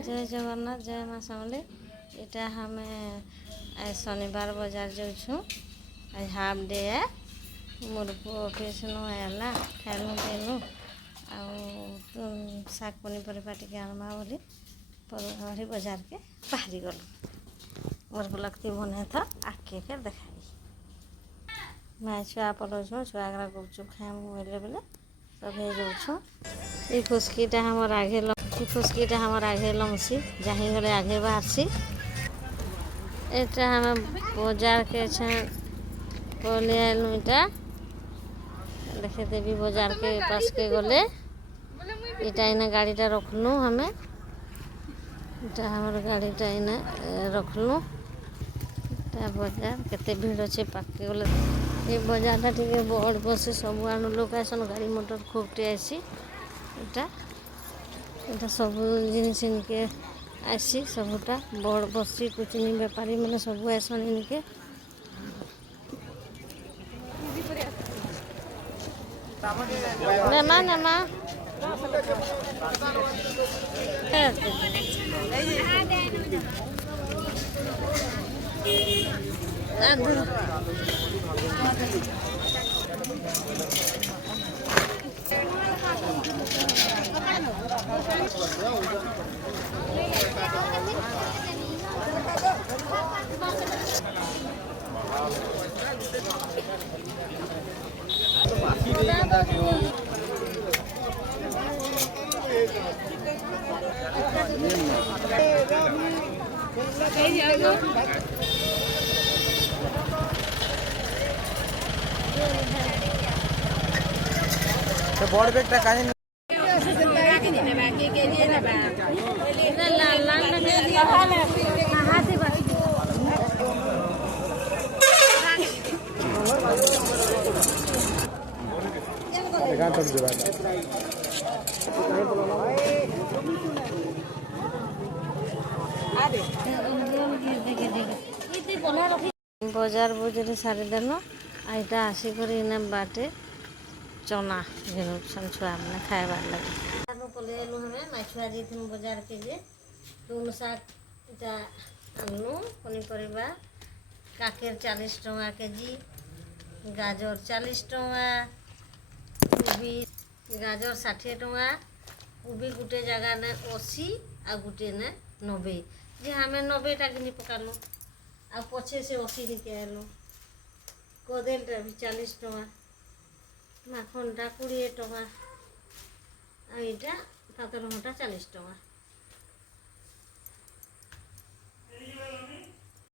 जय जगन्नाथ जय माँ समले। इटा हमें आज शनिवार बाजार जाऊँ। आज हाफ डे है। मोर पु ऑफिस नु आला खाइलु पीलु शाग पनीपरिया टे आनवा बोली परबारी बाजार के बाहरी गलु। मोर को लगती बने था आके के देखाई मैं छुआ पलोछु छुआ गुपचुप खाए बोले बोले सब जाऊँ। ये फुसकीटा हमार आगे फुसकीटा हमार आगे लमसी जहीं गले आगे बाहरसी। एटा हमें बाजार के पले आलू इटा देखे देवी बाजार के पास के गले इटा इना गाड़ीटा रखलु हमें इटा हमार गाड़ीटा इना रखलु। बाजार केते भीड़ अच्छे पाके गले ये बाजार टे बड़ बसे सब आनु लोक आसन गाड़ी मोटर खूब टे आसी इटा इटा सब जिनिस इनके आसी सबुटा बड़ बसी कुचनी बेपारी मैंने सब आसन इनके नेमा नेमा तो बड़ बेगटा काहे बाजार बुजरी सारी देनु आईटा आसिक इना बाटे चना घेन छुआ मैंने खाइबार लगे पलि आलु हमें माछुआ जाइथिनु बाजार के जे तुम शाग इटा आनलु पनीपरिया काकेर 40 टंका केजी गाजर 40 टंका कोबी गाजर 60 टंका कोबी गुटे जगह ने 80 आ गुटे ने 90 जे हमें 90 टा घिनी पकालु आ पछे से 80 निके आलु कोदेलटा भी 40 टंका माखनटा 20 टंका आ इटा 17 40 टंका।